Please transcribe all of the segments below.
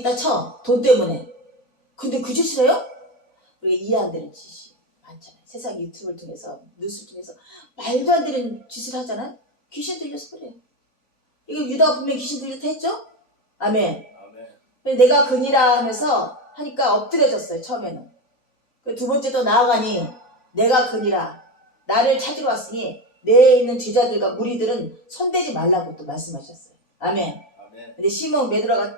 다 쳐. 돈 때문에. 근데 그 짓을 해요? 우리가 이해 안 되는 짓이 많잖아요. 세상 유튜브를 통해서, 뉴스를 통해서 말도 안 되는 짓을 하잖아요. 귀신 들려서 그래요. 이거 유다가 분명히 귀신 들렸다 했죠? 아멘. 아멘. 내가 그니라 하면서 하니까 엎드려졌어요. 처음에는. 두 번째도 나아가니 내가 그니라. 나를 찾으러 왔으니 내에 있는 제자들과 무리들은 손대지 말라고 또 말씀하셨어요. 아멘. 아멘. 근데 시몬 베드로가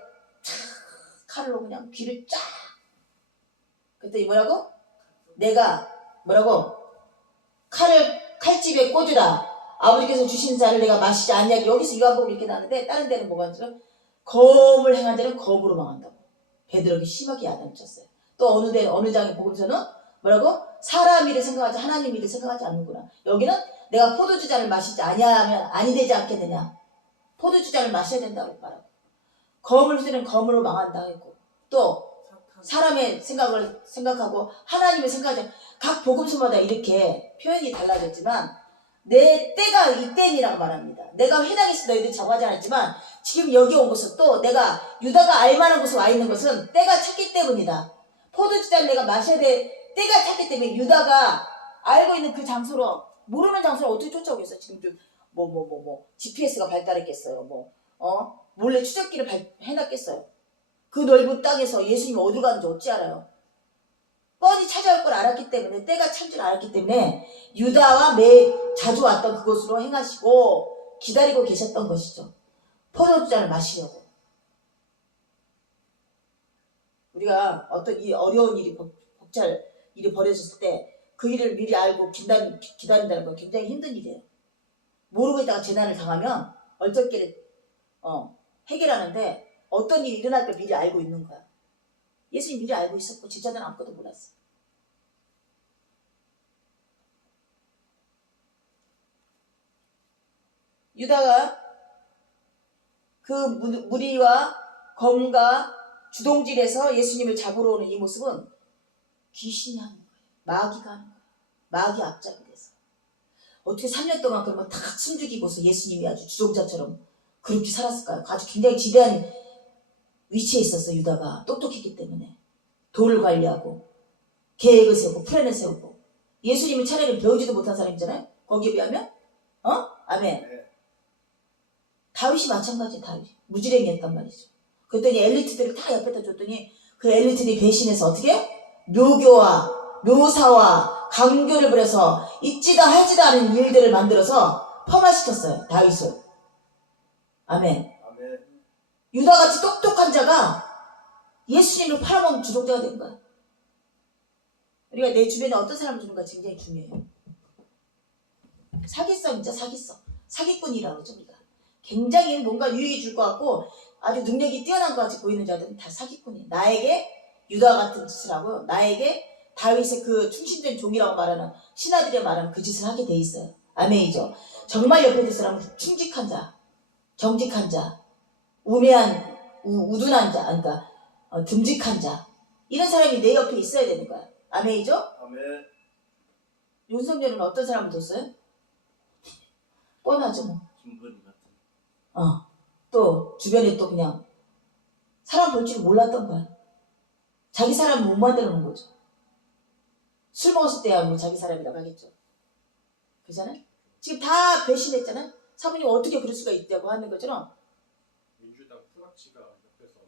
칼로 그냥 귀를 쫙. 그랬더니 뭐라고? 내가 뭐라고? 칼집에 꽂으라. 아버지께서 주신 자를 내가 마시지 않냐. 여기서 요한복음 이렇게 나오는데 다른 데는 뭐가 있죠? 검을 행한 자는 검으로 망한다고. 베드로가 심하게 야단쳤어요. 또 어느 장의 복음서는 뭐라고? 사람 일을 생각하지 하나님 일을 생각하지 않는구나. 여기는 내가 포도주 잔을 마시지 아니하면 아니 되지 않겠느냐. 포도주 잔을 마셔야 된다고 말하고. 검을 쓰는 검으로 망한다 했고, 또 사람의 생각을 생각하고 하나님의 생각을 각 복음서마다 이렇게 표현이 달라졌지만 내 때가 이때니라고 말합니다. 내가 회당에서 너희들 저하지 않았지만 지금 여기 온 것은 또 내가 유다가 알만한 곳에 와 있는 것은 때가 찼기 때문이다. 포도주잔을 내가 마셔야 될 때가 찼기 때문에 유다가 알고 있는 그 장소로 모르는 장소를 어떻게 쫓아오겠어. 지금 좀 GPS가 발달했겠어요. 몰래 추적기를 해놨겠어요. 그 넓은 땅에서 예수님이 어디로 가는지 어찌 알아요? 뻔히 찾아올 걸 알았기 때문에 때가 찬 줄 알았기 때문에 유다와 매 자주 왔던 그곳으로 행하시고 기다리고 계셨던 것이죠. 포도주잔을 마시려고. 우리가 어떤 이 어려운 일이 복잡 일이 벌어졌을 때 그 일을 미리 알고 기다린다는 건 굉장히 힘든 일이에요. 모르고 있다가 재난을 당하면 얼떨결에 해결하는데 어떤 일이 일어날 걸 미리 알고 있는 거야. 예수님 미리 알고 있었고 제자들은 아무것도 몰랐어. 유다가 그 무리와 검과 주동질에서 예수님을 잡으러 오는 이 모습은 귀신이 하는 거예요. 마귀가 하는 거예요. 마귀 앞잡이 돼서. 어떻게 3년 동안 그러면 다 숨죽이고서 예수님이 아주 주동자처럼 그렇게 살았을까요? 아주 굉장히 지대한 위치에 있었어. 유다가 똑똑했기 때문에. 돌을 관리하고 계획을 세우고 플랜을 세우고 예수님은 차례를 배우지도 못한 사람이잖아요. 거기에 비하면 아멘. 다윗이 마찬가지. 다윗 무지랭이였단 말이죠. 그랬더니 엘리트들을 다 옆에다 줬더니 그 엘리트들이 배신해서 어떻게? 묘교와 묘사와 강교를 부려서 있지도 하지도 않은 일들을 만들어서 폄하시켰어요. 다윗을. 아멘. 유다같이 똑똑한 자가 예수님을 팔아먹는 주동자가 된 거야. 우리가 내 주변에 어떤 사람을 두는가 굉장히 중요해요. 사기성이죠. 사기꾼이라고 그러죠. 우리가. 굉장히 뭔가 유익이 줄 것 같고 아주 능력이 뛰어난 것 같이 보이는 자들은 다 사기꾼이에요. 나에게 유다 같은 짓을 하고 나에게 다윗의 그 충신된 종이라고 말하는 신하들의 말하는 그 짓을 하게 돼 있어요. 아멘이죠. 정말 옆에 있는 사람은 충직한 자, 정직한 자, 우매한, 우둔한 자, 그러니까 듬직한 자, 이런 사람이 내 옆에 있어야 되는 거야. 아멘이죠? 아멘. 윤석열은 어떤 사람을 뒀어요? 뻔하죠 뭐. 김건희 같은. 또 주변에 또 그냥 사람 볼 줄 몰랐던 거야. 자기 사람 못 만들어 놓은 거죠. 술 먹었을 때야 뭐 자기 사람이라고 하겠죠. 그렇잖아요? 지금 다 배신했잖아요. 사모님 어떻게 그럴 수가 있다고 하는 것처럼 민주당 후락치가 옆에서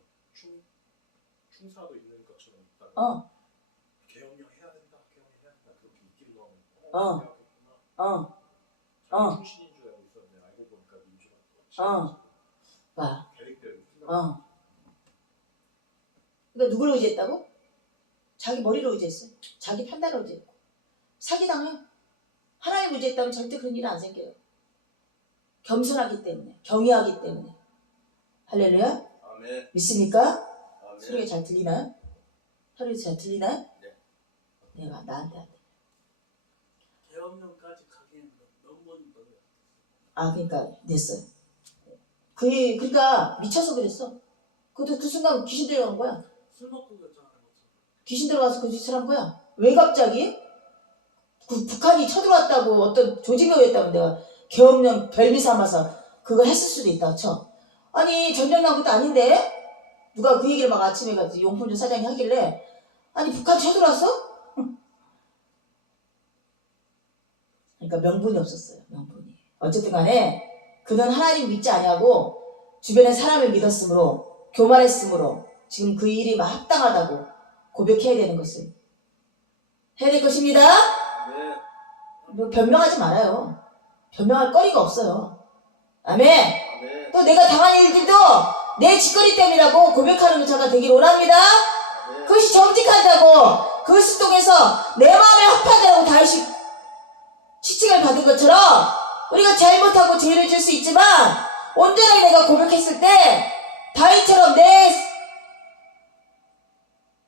충사도 있는 것처럼 있다가 개헌령 해야 된다 그렇게 있기도 하고 충신인 줄 알고 있었는데 알고 보니까 민주당 계획대로 그러니까 누구를 의지했다고? 자기 머리를 의지했어요. 자기 판단을 의지했고 사기당해요. 하나님 의지했다면 절대 그런 일은 안 생겨요. 겸손하기 때문에, 경외하기 때문에. 할렐루야? 아멘. 믿습니까? 아멘. 소리가 잘 들리나요? 소리가 잘 들리나요? 네. 내가 나한테 안 돼. 계엄령까지 가기엔 너무 그러니까 됐어요. 그러니까 미쳐서 그랬어. 그 순간 귀신 들어간 거야. 술 먹고 그랬잖아. 귀신 들어가서 그 짓을 한 거야. 왜 갑자기? 북한이 쳐들어왔다고 어떤 조직명이었다고 내가 계엄령 별미 삼아서 그거 했을 수도 있다 쳐. 아니 전쟁 난 것도 아닌데 누가 그 얘기를 막 아침에 가서 용품점 사장이 하길래 아니 북한 쳐들어왔어? 그러니까 명분이 없었어요. 명분이. 어쨌든 간에 그는 하나님 믿지 아니하고 주변의 사람을 믿었으므로 교만했으므로 지금 그 일이 막 합당하다고 고백해야 되는 것을 해야 될 것입니다. 네. 뭐 변명하지 말아요. 변명할 거리가 없어요. 아멘. 아멘. 또 내가 당한 일들도 내 짓거리 때문이라고 고백하는 자가 되길 원합니다. 아멘. 그것이 정직하다고 그것을 통해서 내 마음에 합하다고 다시 지칭을 받은 것처럼 우리가 잘못하고 죄를 질 수 있지만 온전하게 내가 고백했을 때 다윗처럼 내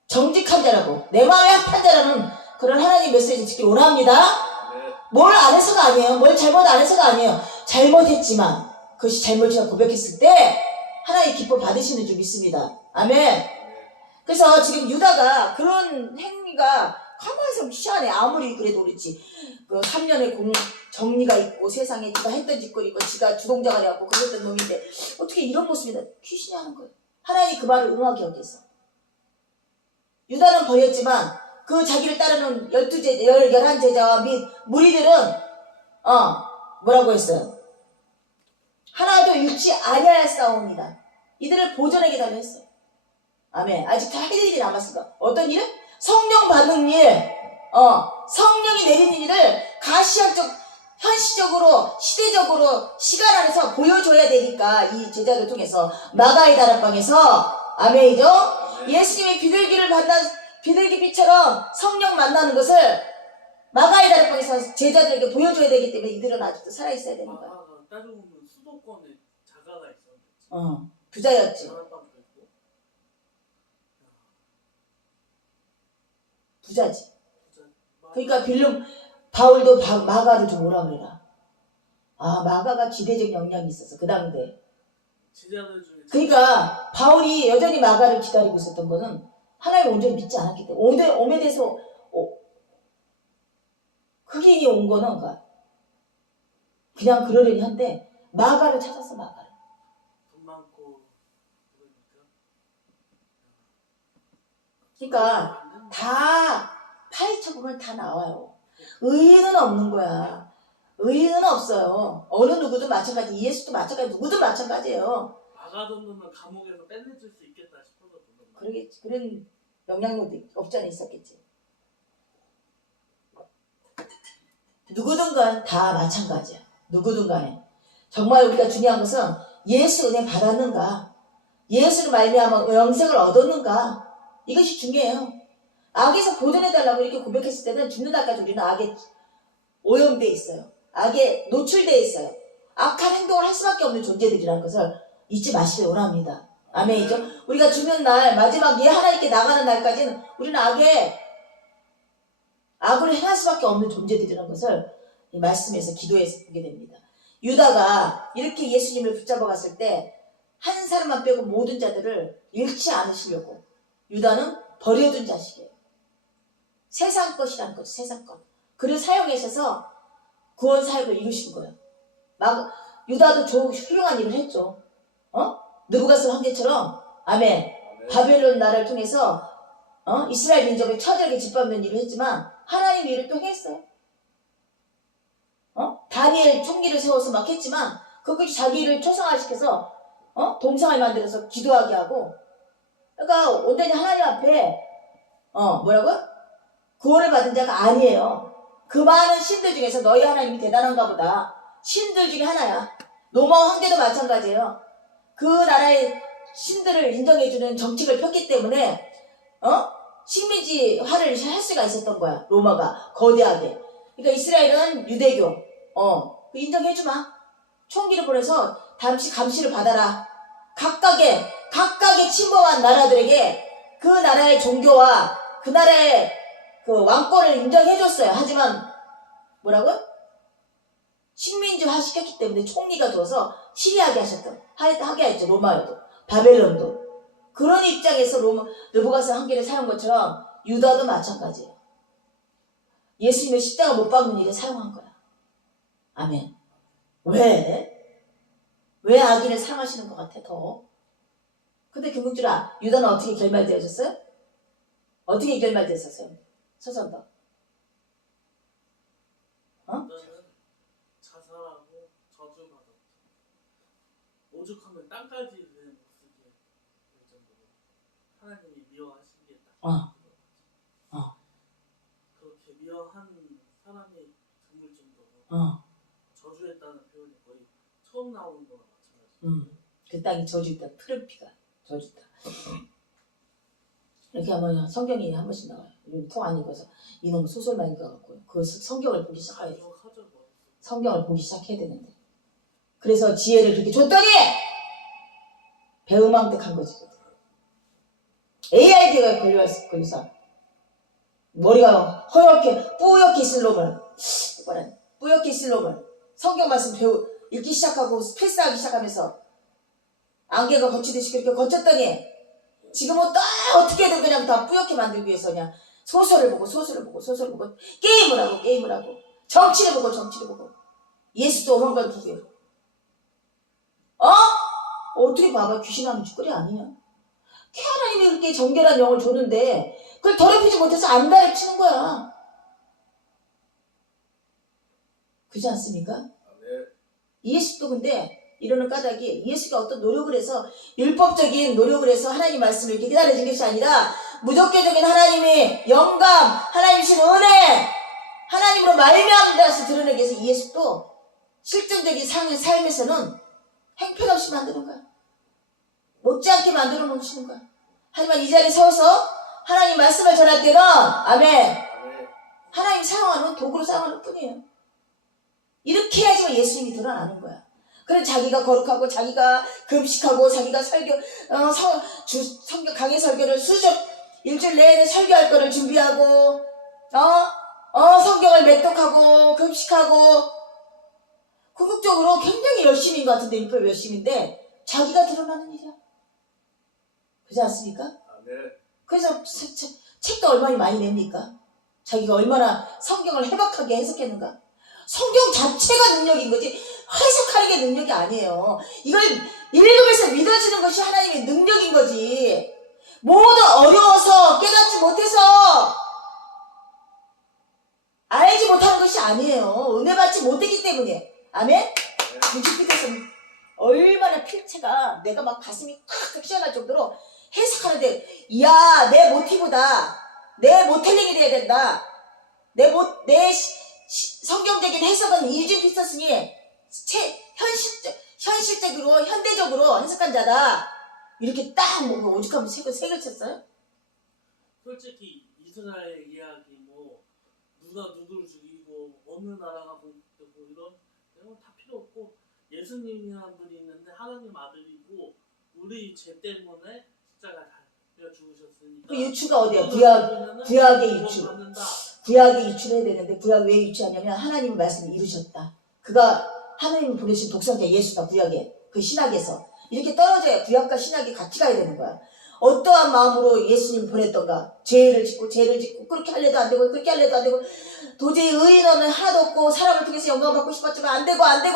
정직한 자라고 내 마음에 합한 자라는 그런 하나님 메시지 듣길 원합니다. 아멘. 뭘 안 해서가 아니에요. 뭘 잘못 안 해서가 아니에요. 잘못했지만 그것이 잘못이라고 고백했을 때 하나님 기뻐 받으시는 줄 믿습니다. 아멘. 그래서 지금 유다가 그런 행위가 가만히 있으면 희한해. 아무리 그래도 그렇지. 그 3년의 정리가 있고 세상에 지가 했던 짓거리 있고 지가 주동자가 돼갖고 그랬던 놈인데 어떻게 이런 모습이다. 귀신이 하는 거예요. 하나님이 그 말을 응하게 여기서. 유다는 버렸지만 그 자기를 따르는 11제자와 및 무리들은 뭐라고 했어요? 하나도 잃지 아니하였사옵니다. 이들을 보존하게 달라 했어요. 아멘. 아직 다 할 일이 남았습니다. 어떤 일은? 성령 받는 일, 성령이 내리는 일을 가시적으로, 현시적으로, 시대적으로, 시간 안에서 보여줘야 되니까 이 제자를 통해서 마가의 다락방에서 아멘이죠? 아멘. 예수님이 비둘기빛처럼 성령 만나는 것을 마가의 다락방에서 제자들에게 보여줘야 되기 때문에 이들은 아직도 살아있어야 되는 거야. 따지고 보면 수도권에 자가가 있었는데. 부자였지. 다락방도 있고. 부자지. 진짜 그러니까 바울도 마가를 좀 오라 그래라. 아, 마가가 기대적 역량이 있어서 그 당대. 제자들 중에 그러니까 바울이 여전히 마가를 기다리고 있었던 거는 하나님 온전히 믿지 않았기 때문에 오메데서 흑인이 온 거는 그냥 그러려니 한데 마가를 찾았어. 마가를. 돈 많고 그러니까 다 파헤쳐보면 다 나와요. 의인은 없는 거야. 의인은 없어요. 어느 누구도 마찬가지. 예수도 마찬가지. 누구도 마찬가지예요. 막아둔 놈은 감옥에서 빼내줄 수 있겠다 싶어서 보는 거야. 그러겠지. 그런 영향력도 없지 않아 있었겠지. 누구든 간 다 마찬가지야. 누구든 간에. 정말 우리가 중요한 것은 예수 은혜 받았는가? 예수를 말미암아 영생을 얻었는가? 이것이 중요해요. 악에서 보존해달라고 이렇게 고백했을 때는 죽는 날까지 우리는 악에 오염돼 있어요. 악에 노출돼 있어요. 악한 행동을 할 수밖에 없는 존재들이라는 것을 잊지 마시길 원합니다. 아멘이죠? 우리가 죽는 날, 마지막 예 하나님께 나가는 날까지는 우리는 악을 행할 수밖에 없는 존재들이라는 것을 이 말씀에서 기도해서 보게 됩니다. 유다가 이렇게 예수님을 붙잡아 갔을 때 한 사람만 빼고 모든 자들을 잃지 않으시려고 유다는 버려둔 자식이에요. 세상 것이라는 거죠. 세상 것. 그를 사용하셔서 구원 사역을 이루신 거예요. 유다도 훌륭한 일을 했죠. 느부갓네살 황제처럼 아멘. 바벨론 나라를 통해서 이스라엘 민족을 처절하게 짓밟는 일을 했지만 하나님 일을 또 했어요. 다니엘 총리를 세워서 막 했지만 그것이 자기를 초상화시켜서 동상을 만들어서 기도하게 하고 그러니까 온전히 하나님 앞에 뭐라고? 구원을 받은 자가 아니에요. 그 많은 신들 중에서 너희 하나님이 대단한가 보다. 신들 중에 하나야. 로마 황제도 마찬가지예요. 그 나라의 신들을 인정해주는 정책을 폈기 때문에 식민지화를 할 수가 있었던 거야. 로마가 거대하게. 그러니까 이스라엘은 유대교 인정해주마. 총기를 보내서 감시를 받아라. 각각의 침범한 나라들에게 그 나라의 종교와 그 나라의 그 왕권을 인정해줬어요. 하지만 뭐라고? 식민지화 시켰기 때문에 총리가 줘서 시리하게 하게 했죠. 로마에도 바벨론도 그런 입장에서 느부갓네살 황제를 사용한 것처럼 유다도 마찬가지예요. 예수님의 십자가 못 박는 일에 사용한 거야. 아멘. 왜 악인을 사랑하시는 것 같아 더? 근데 김국주라 유다는 어떻게 결말되어졌어요? 어떻게 결말되었어요? 서선도. 유다는 자살하고 저주받았죠. 오죽하면 땅까지 못 쓰게 될 정도로 하나님이 미워하신 게 딱. 그렇게 미워한 사람이 드물 정도로 저주했다는 표현이 거의 처음 나오는 거랑 마찬가지. 그 땅이 저주있다. 트럼피가 저주있다. 이렇게 하면 성경이 한 번씩 나와요. 통 안 읽어서 이놈 소설만 읽어갖고 그 성경을 보기 시작해야 돼. 기억하죠, 뭐. 성경을 보기 시작해야 되는데. 그래서 지혜를 그렇게 줬더니 배은망덕한 거지. AID가 걸려서 머리가 허옇게 뿌옇게 있을 놈을 뿌옇게 있을 놈을 성경 말씀 읽기 시작하고 패스하기 시작하면서 안개가 거치듯이 그렇게 거쳤더니 지금은 또 어떻게든 그냥 다 뿌옇게 만들기 위해서 그냥 소설을 보고 게임을 하고 정치를 보고 예수도 그런 걸 보고요. 어떻게 봐봐. 귀신하면 죽거리 아니냐. 하나님이 그렇게 정결한 영을 줬는데 그걸 더럽히지 못해서 안달을 치는 거야. 그렇지 않습니까? 아멘. 예수도 근데 이러는 까닭이 예수가 어떤 노력을 해서 율법적인 노력을 해서 하나님 말씀을 이렇게 기다려진 것이 아니라 무조건적인 하나님의 영감, 하나님 주신 은혜, 하나님으로 말미암아서 드러내기 위해서 예수도 실존적인 삶에서는 행편없이 만드는 거야. 못지않게 만들어 놓으시는 거야. 하지만 이 자리에 서서 하나님 말씀을 전할 때는 아멘. 하나님 사용하는 도구로 사용하는 뿐이에요. 이렇게 해야지만 예수님이 드러나는 거야. 그래 자기가 거룩하고 자기가 금식하고 자기가 성경 강의 설교를 일주일 내내 설교할 거를 준비하고 성경을 매독하고 금식하고 궁극적으로 굉장히 열심인 것 같은데 율법 열심인데 자기가 드러나는 일이야. 그렇지 않습니까? 아멘. 그래서 책도 얼마나 많이 냅니까? 자기가 얼마나 성경을 해박하게 해석했는가? 성경 자체가 능력인 거지 해석하는 게 능력이 아니에요. 이걸 읽으면서 믿어지는 것이 하나님의 능력인 거지. 모두 어려워서 깨닫지 못해서 알지 못하는 것이 아니에요. 은혜 받지 못했기 때문에. 아멘? 유지피터는 얼마나 필체가 내가 막 가슴이 콱 시원할 정도로 해석하는데 이야 내 모티브다. 내 모텔링이 돼야 된다. 내 성경적인 해석은 유지 피터슨이 현실적으로 현대적으로 해석한 자다. 이렇게 딱 뭔가 오죽하면 색을 쳤어요? 솔직히 이스라엘 이야기 뭐 누가 누구를 죽이고 어느 나라가 공격되고 이런 다 필요 없고 예수님이라는 분이 있는데 하나님 아들이고 우리 죄 때문에 십자가 달려 죽으셨으니까 그 유추가 어디야? 구약의 유추. 구약의 유추를 해야 되는데 구약 왜 유추하냐면 하나님의 말씀을 이루셨다. 그가 하나님을 보내신 독생자 예수다. 구약에 그 신학에서 이렇게 떨어져야 구약과 신학이 같이 가야 되는 거야. 어떠한 마음으로 예수님 보냈던가. 죄를 짓고 그렇게 하려도 안 되고 그렇게 하려도 안 되고 도저히 의인은 하나도 없고 사람을 통해서 영광을 받고 싶었지만 안 되고 말라기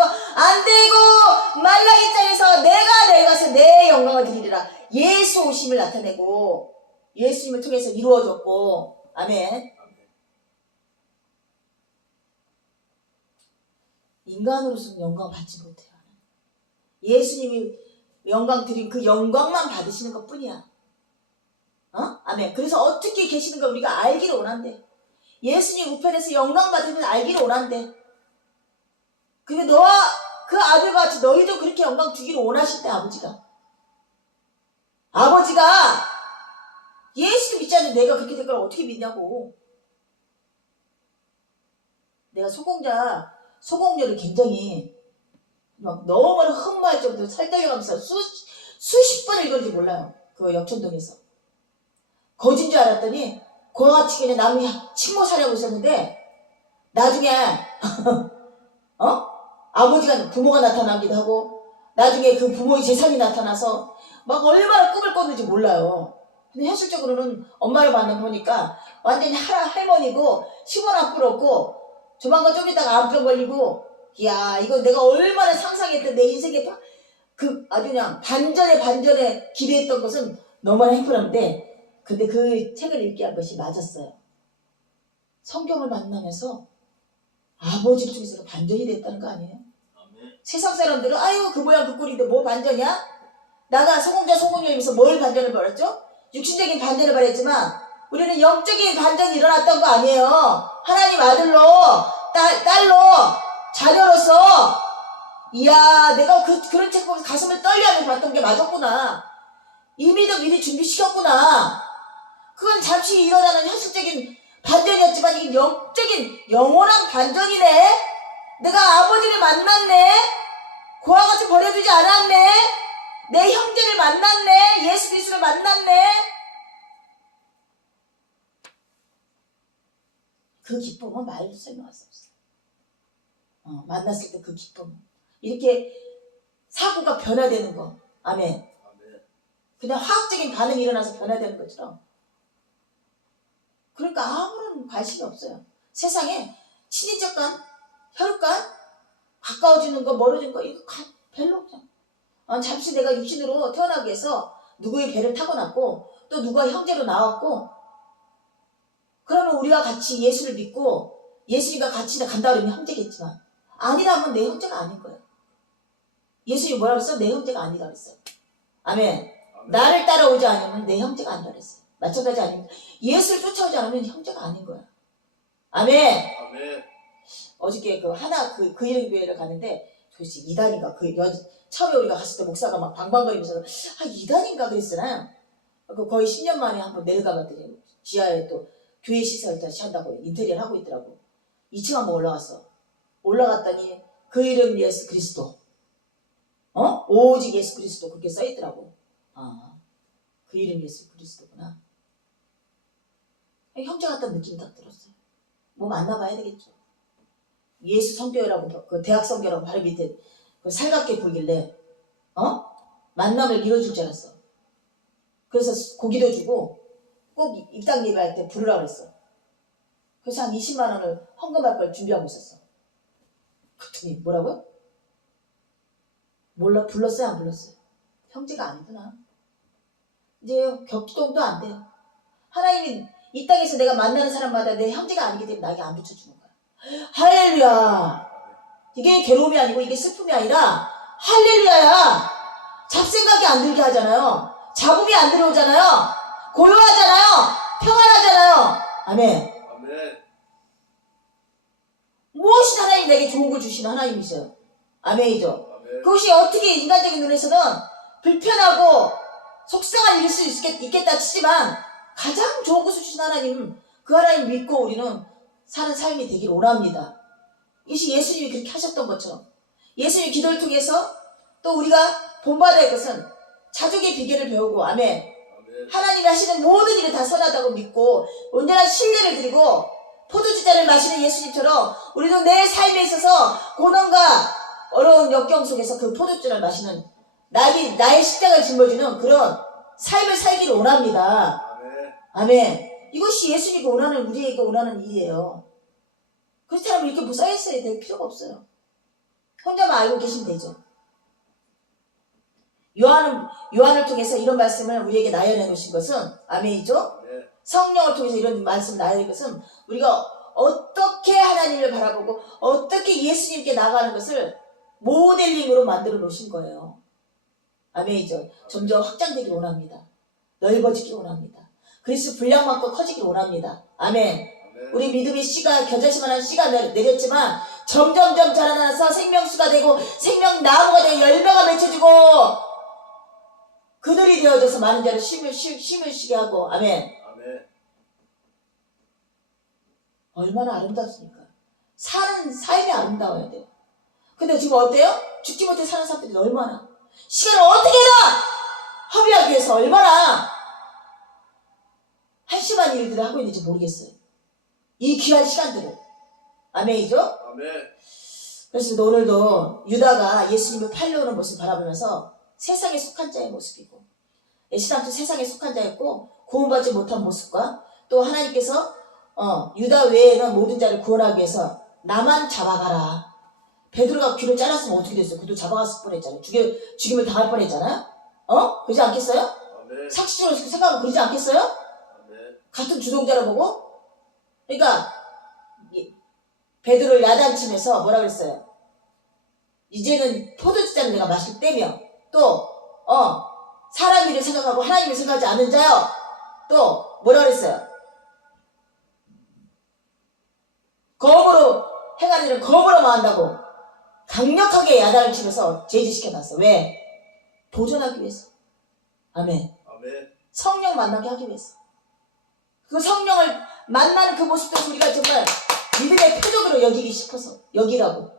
장에서 내가 가서 내 영광을 드리리라. 예수 오심을 나타내고 예수님을 통해서 이루어졌고 아멘. 인간으로서는 영광 받지 못해요. 예수님이 영광 드린 그 영광만 받으시는 것 뿐이야. 아멘. 그래서 어떻게 계시는가 우리가 알기를 원한대. 예수님 우편에서 영광 받으면 알기를 원한대. 근데 너와 그 아들과 같이 너희도 그렇게 영광 주기를 원하실 때 아버지가 예수도 믿지 않는 내가 그렇게 될 걸 어떻게 믿냐고. 내가 소공녀를 굉장히 막 너무나 흠모할 정도로 살떨려가면서 수십 번을 읽었는지 몰라요. 그 역천동에서. 거진 줄 알았더니 그와 같이 그냥 남이 친모 살려고 있었는데 나중에 아버지가 부모가 나타나기도 하고 나중에 그 부모의 재산이 나타나서 막 얼마나 꿈을 꿨는지 몰라요. 근데 현실적으로는 엄마를 만나보니까 완전히 할머니고 시골 안 부럽고 조만간 좀 있다가 암병 걸리고 이야 이거 내가 얼마나 상상했던 내 인생의 아주 그냥 반전에 기대했던 것은 너무나 행복한데, 근데 그 책을 읽게 한 것이 맞았어요. 성경을 만나면서 아버지를 통해서 반전이 됐다는 거 아니에요? 아멘. 세상 사람들은 아유 그 모양 그 꼴인데 뭐 반전이야? 나가 소공자 소공녀이면서 뭘 반전을 벌였죠? 육신적인 반전을 벌였지만 우리는 영적인 반전이 일어났던 거 아니에요. 하나님 아들로 딸로 자녀로서 이야 내가 그런 책 보면서 가슴을 떨려하면서 봤던 게 맞았구나. 이미도 미리 준비시켰구나. 그건 잠시 일어나는 현실적인 반전이었지만 이게 영적인 영원한 반전이네. 내가 아버지를 만났네. 고아 같이 버려두지 않았네. 내 형제를 만났네. 예수 그리스도를 만났네. 그 기쁨은 말로 설명할 수 없어요. 만났을 때 그 기쁨. 이렇게 사고가 변화되는 거. 아멘. 아멘. 그냥 화학적인 반응이 일어나서 변화되는 것처럼. 그러니까 아무런 관심이 없어요. 세상에 친인척 간, 혈육 간, 가까워지는 거, 멀어지는 거, 이거 별로 없잖아. 잠시 내가 육신으로 태어나기 위해서 누구의 배를 타고났고, 또 누가 형제로 나왔고, 그러면 우리와 같이 예수를 믿고, 예수님과 같이 간다 그러면 형제겠지만, 아니라면 내 형제가 아닌 거예요. 예수님이 뭐라 그랬어? 내 형제가 아니라 그랬어. 아멘. 아멘. 나를 따라오지 않으면 내 형제가 아니라 그랬어. 마찬가지 아닙니까? 예수를 쫓아오지 않으면 형제가 아닌 거야. 아멘. 아멘. 어저께 그 이름 교회를 가는데 도대체 이단인가 처음에 우리가 갔을 때 목사가 막 방방거리면서 이단인가 그랬잖아요. 거의 10년 만에 한번 내려가 봤더니 지하에 또 교회 시설 다시 한다고 인테리어를 하고 있더라고. 2층 한번 올라갔더니 그 이름 예수 그리스도 오직 예수 그리스도 그렇게 써있더라고. 그 이름 예수 그리스도구나. 형제 같다는 느낌이 딱 들었어요. 뭐 만나봐야 되겠죠. 예수 성교회라고 그 대학 성교라고 바로 밑에 그 살갑게 보이길래 만남을 이뤄줄 줄 알았어. 그래서 고기도 주고 꼭 입당 예배할 때 부르라고 그랬어. 그래서 한 20만 원을 헌금할 걸 준비하고 있었어. 그랬더니 뭐라고요? 몰라. 불렀어요 안 불렀어요? 형제가 아니구나. 이제 격동도 안 돼요. 하나님이 이 땅에서 내가 만나는 사람마다 내 형제가 아니기 때문에 나에게 안 붙여주는 거야. 할렐루야. 이게 괴로움이 아니고 이게 슬픔이 아니라 할렐루야야. 잡생각이 안 들게 하잖아요. 잡음이 안 들어오잖아요. 고요하잖아요. 평안하잖아요. 아멘. 아멘. 무엇이 하나님 내게 좋은 걸 주시는 하나님이세요. 아멘이죠. 아멘. 그것이 어떻게 인간적인 눈에서는 불편하고 속상한 일일 수 있겠다 치지만 가장 좋은 것을 주신 하나님, 그 하나님 믿고 우리는 사는 삶이 되길 원합니다. 이것이 예수님이 그렇게 하셨던 것처럼 예수님 기도를 통해서 또 우리가 본받아야 할 것은 자족의 비결을 배우고 아멘. 아멘. 하나님이 하시는 모든 일을 다 선하다고 믿고 온전한 신뢰를 드리고 포도주잔을 마시는 예수님처럼 우리도 내 삶에 있어서 고난과 어려운 역경 속에서 그 포도주잔을 마시는 나의 십자가를 짊어지는 그런 삶을 살기를 원합니다. 아멘. 아멘. 이것이 예수님이 원하는 우리에게 원하는 일이에요. 그렇다면 이렇게 뭐 쌓였어야 될 필요가 없어요. 혼자만 알고 계시면 되죠. 요한을 통해서 이런 말씀을 우리에게 나열해 놓으신 것은 아멘이죠. 아멘. 성령을 통해서 이런 말씀을 나열해 것은 우리가 어떻게 하나님을 바라보고 어떻게 예수님께 나가는 것을 모델링으로 만들어 놓으신 거예요. 아멘이죠. 점점 확장되기 원합니다. 넓어지기 원합니다. 그리스도 분량만큼 커지기 원합니다. 아멘. 아멘. 우리 믿음의 씨가 겨자씨만한 씨가 내렸지만 점점점 자라나서 생명수가 되고 생명나무가 되고 열매가 맺혀지고 그들이 되어져서 많은 자를 쉼을 쉬게 하고 아멘. 아멘. 얼마나 아름답습니까? 사는 삶이 아름다워야 돼요. 근데 지금 어때요? 죽지 못해 사는 사람들이 얼마나 시간을 어떻게든 허비하기 위해서 얼마나 한심한 일들을 하고 있는지 모르겠어요. 이 귀한 시간들을. 아멘이죠? 아멘. 그래서 오늘도 유다가 예수님을 팔려오는 모습을 바라보면서 세상에 속한 자의 모습이고 시당초 세상에 속한 자였고 구원받지 못한 모습과 또 하나님께서 유다 외에는 모든 자를 구원하기 위해서 나만 잡아가라. 베드로가 귀를 잘랐으면 어떻게 됐어요? 그도 잡아갔을 뻔했잖아요. 죽임을 당할 뻔했잖아요. 그러지 않겠어요? 아멘. 상식적으로 생각하면 그러지 않겠어요? 아멘. 같은 주동자를 보고. 그러니까 베드로를 야단치면서 뭐라 그랬어요? 이제는 포도주잔을 내가 마실 때며 또 사람 일을 생각하고 하나님을 생각하지 않는 자요. 또 뭐라 그랬어요? 검으로 행하는 일은 검으로 망한다고 강력하게 야단을 치면서 제지시켜놨어. 왜? 보존하기 위해서. 아멘. 아멘. 성령 만나게 하기 위해서. 그 성령을 만나는 그 모습도 우리가 정말 믿음의 표적으로 여기기 싶어서 여기라고.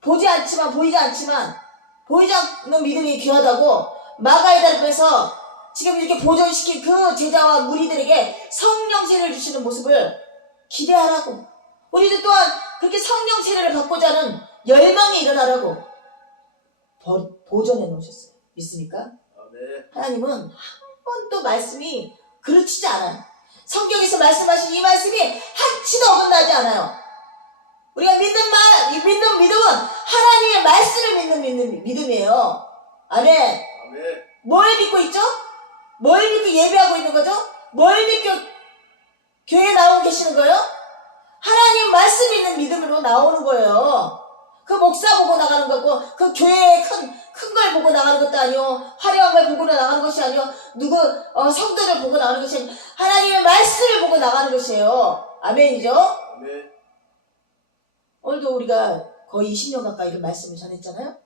보이지 않지만 보이지 않는 믿음이 귀하다고 마가이다에서 지금 이렇게 보존시킨 그 제자와 무리들에게 성령 세례를 주시는 모습을 기대하라고. 우리들 또한 그렇게 성령 세례를 받고자 하는 열망이 일어나라고 보존해 놓으셨어요. 믿습니까? 아멘. 하나님은 한 번도 말씀이 그르치지 않아요. 성경에서 말씀하신 이 말씀이 한치도 어긋나지 않아요. 우리가 믿음은 하나님의 말씀을 믿는 믿음이에요. 아멘. 아멘. 뭘 믿고 있죠? 뭘 믿고 예배하고 있는 거죠? 뭘 믿고 교회에 나오고 계시는 거예요? 하나님 말씀 있는 믿음으로 나오는 거예요. 그 목사 보고 나가는 거고, 그 교회의 큰 걸 보고 나가는 것도 아니요, 화려한 걸 보고 나가는 것이 아니요, 성도를 보고 나가는 것이 아니요, 하나님의 말씀을 보고 나가는 것이에요. 아멘이죠? 아멘. 오늘도 우리가 거의 20년 가까이 이런 말씀을 전했잖아요.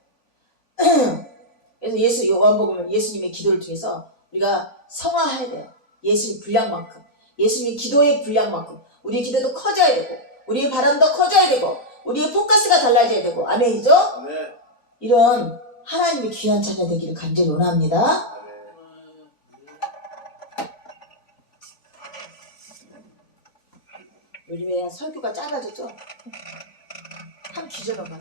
그래서 요한복음 예수님의 기도를 통해서 우리가 성화해야 돼요. 예수님 분량만큼, 예수님의 기도의 분량만큼 우리의 기도도 커져야 되고, 우리의 바람도 커져야 되고, 우리의 포커스가 달라져야 되고. 아멘이죠? 아멘. 이런 하나님의 귀한 자녀 되기를 간절히 원합니다. 요즘에 설교가 짧아졌죠? 한 기절로 봐.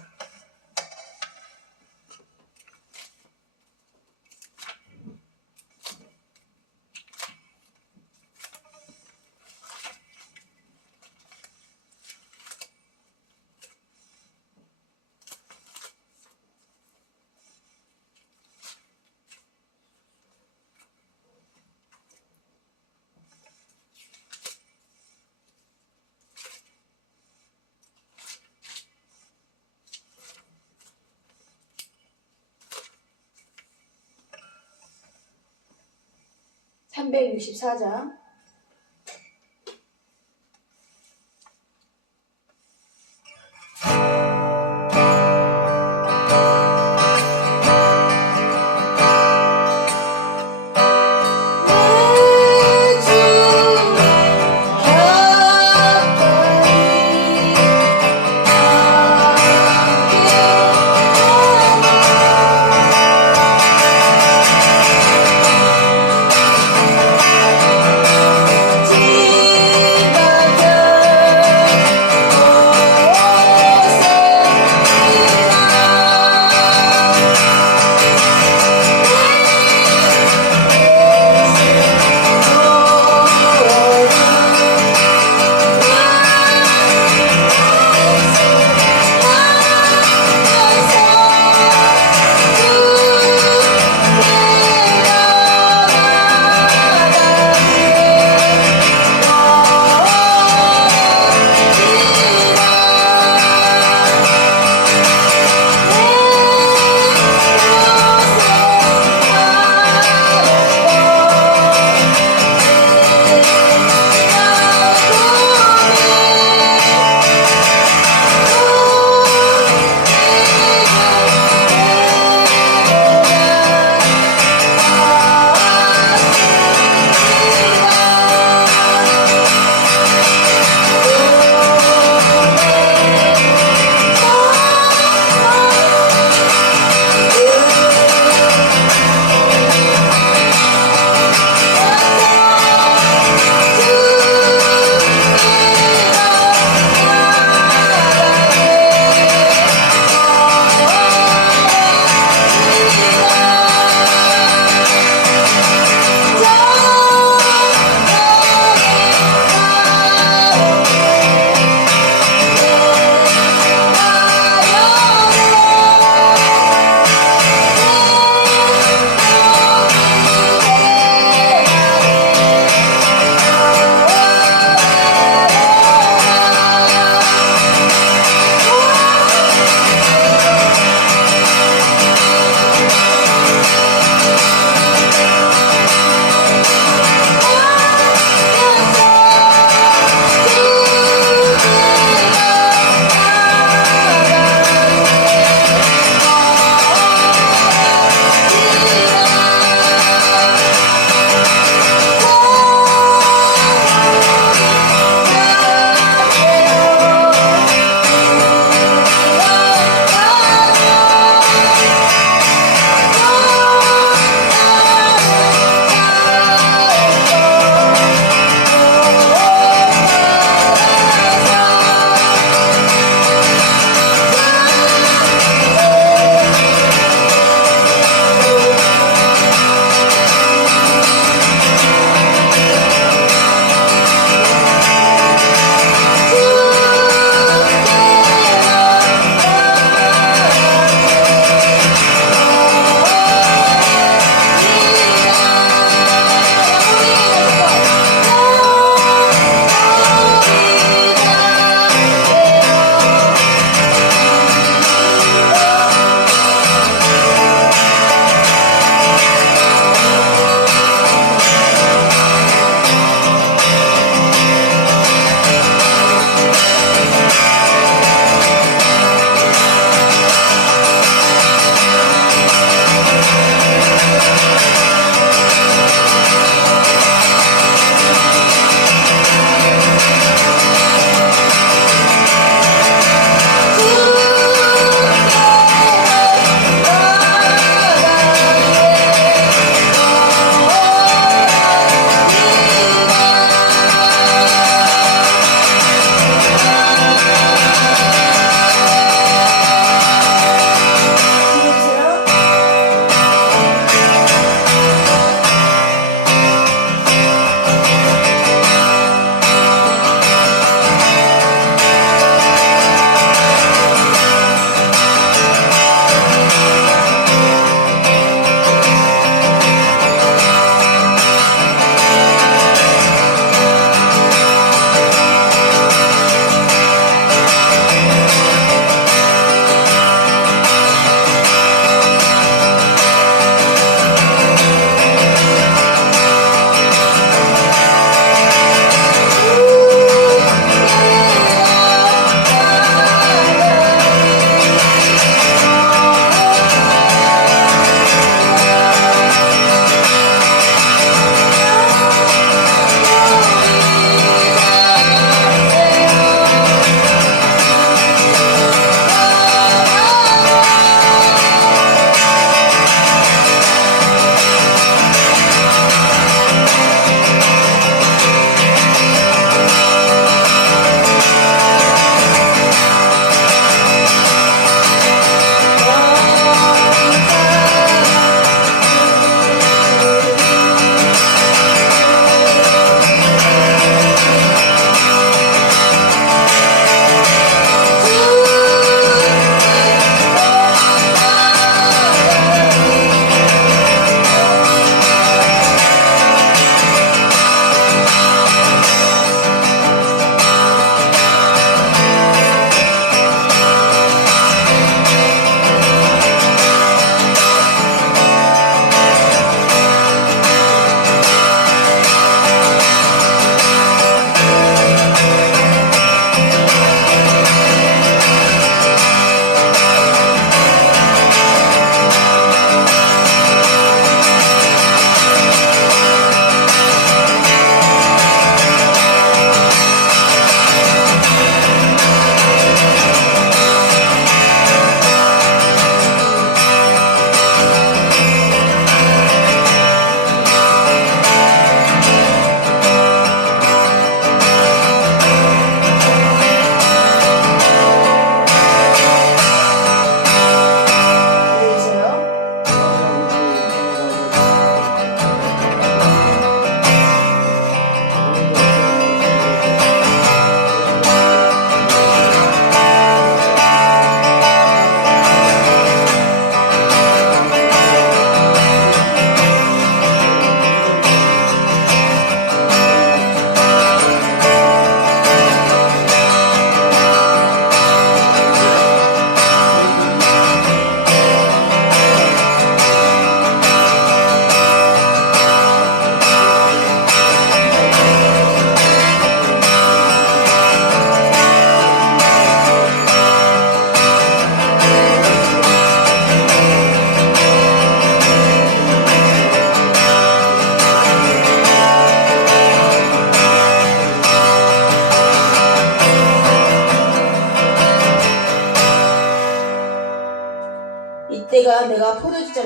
(364장)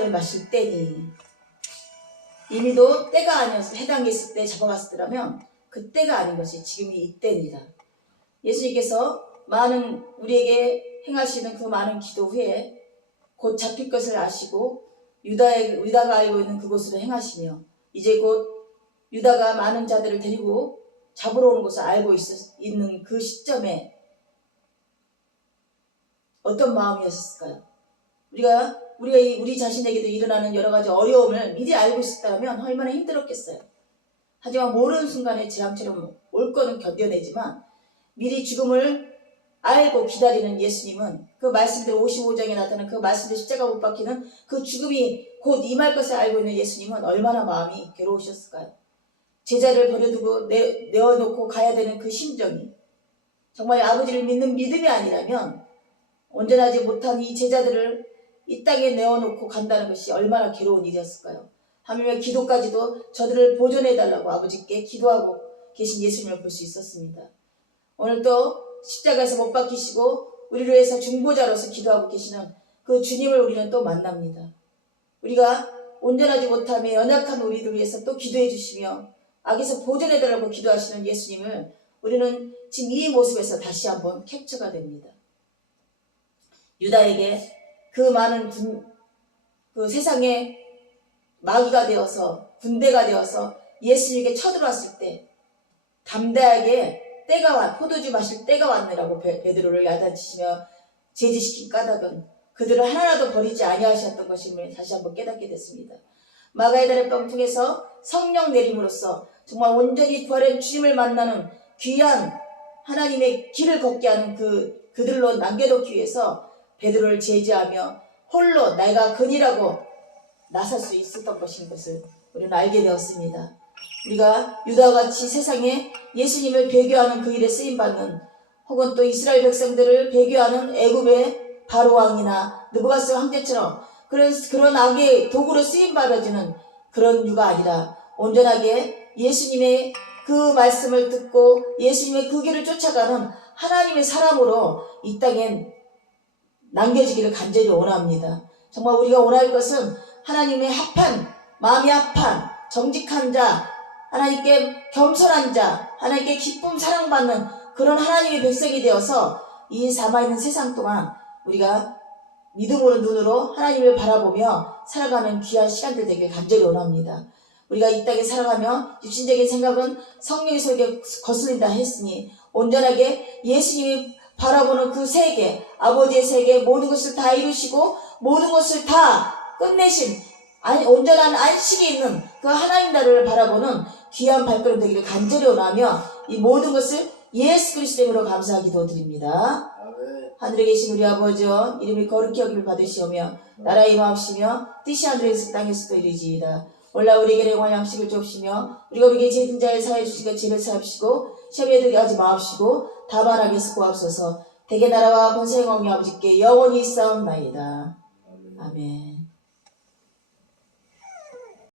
잔을 마실 때니. 이미도 때가 아니어서 해당했을 때 잡아갔었더라면 그 때가 아닌 것이 지금이 이때니라. 예수님께서 많은 우리에게 행하시는 그 많은 기도 후에 곧 잡힐 것을 아시고 유다가 알고 있는 그곳으로 행하시며 이제 곧 유다가 많은 자들을 데리고 잡으러 오는 것을 알고 있는 그 시점에 어떤 마음이었을까요? 우리 자신에게도 일어나는 여러 가지 어려움을 미리 알고 있었다면 얼마나 힘들었겠어요. 하지만 모르는 순간에 재앙처럼 올 거는 견뎌내지만 미리 죽음을 알고 기다리는 예수님은 그 말씀대로 55장에 나타난 그 말씀대로 십자가 못 박히는 그 죽음이 곧 임할 것을 알고 있는 예수님은 얼마나 마음이 괴로우셨을까요? 제자를 버려두고 내어놓고 가야 되는 그 심정이 정말 아버지를 믿는 믿음이 아니라면 온전하지 못한 이 제자들을 이 땅에 내어놓고 간다는 것이 얼마나 괴로운 일이었을까요? 하물며 기도까지도 저들을 보존해달라고 아버지께 기도하고 계신 예수님을 볼 수 있었습니다. 오늘 또 십자가에서 못 박히시고 우리를 위해서 중보자로서 기도하고 계시는 그 주님을 우리는 또 만납니다. 우리가 온전하지 못함에 연약한 우리를 위해서 또 기도해 주시며 악에서 보존해달라고 기도하시는 예수님을 우리는 지금 이 모습에서 다시 한번 캡처가 됩니다. 유다에게 그 많은 그 세상에 마귀가 되어서 군대가 되어서 예수님에게 쳐들어왔을 때 담대하게 포도주 마실 때가 왔느라고 베드로를 야단치시며 제지시킨 까닭은 그들을 하나라도 버리지 아니하셨던 것임을 다시 한번 깨닫게 됐습니다. 마가의 달의 빵을 통해서 성령 내림으로써 정말 온전히 부활한 주님을 만나는 귀한 하나님의 길을 걷게 하는 그들로 남겨놓기 위해서 베드로를 제지하며 홀로 내가 근이라고 나설 수 있었던 것인 것을 우리는 알게 되었습니다. 우리가 유다같이 세상에 예수님을 배교하는 그 일에 쓰임받는 혹은 또 이스라엘 백성들을 배교하는 애굽의 바로왕이나 느부갓네살 황제처럼 그런 악의 도구로 쓰임받아주는 그런 유가 아니라 온전하게 예수님의 그 말씀을 듣고 예수님의 그 길을 쫓아가는 하나님의 사람으로 이 땅엔 남겨지기를 간절히 원합니다. 정말 우리가 원할 것은 하나님의 마음이 합한 정직한 자, 하나님께 겸손한 자, 하나님께 기쁨 사랑받는 그런 하나님의 백성이 되어서 이 남아있는 세상 동안 우리가 믿음으로 눈으로 하나님을 바라보며 살아가는 귀한 시간들 되길 간절히 원합니다. 우리가 이 땅에 살아가며 육신적인 생각은 성령의 속에 거슬린다 했으니 온전하게 예수님이 바라보는 그 세계, 아버지의 세계 모든 것을 다 이루시고 모든 것을 다 끝내신 온전한 안식이 있는 그 하나님 나라를 바라보는 귀한 발걸음 되기를 간절히 원하며 이 모든 것을 예수 그리스도 이름으로 감사하기도 드립니다. 아멘. 하늘에 계신 우리 아버지여 이름이 거룩히 여김을 받으시오며 나라의 임하옵시며 뜻이 하늘에서 땅에서도 이루어지이다. 올라 우리에게 영원 양식을 주옵시며 우리가 우리에게 죄진 자를 사하여 주시고 죄를 사합시고 시험에 들게 하지 마옵시고 다만 악에서 구하옵소서. 대개 나라와 권세 영광이 아버지께 영원히 있사옵나이다. 아멘.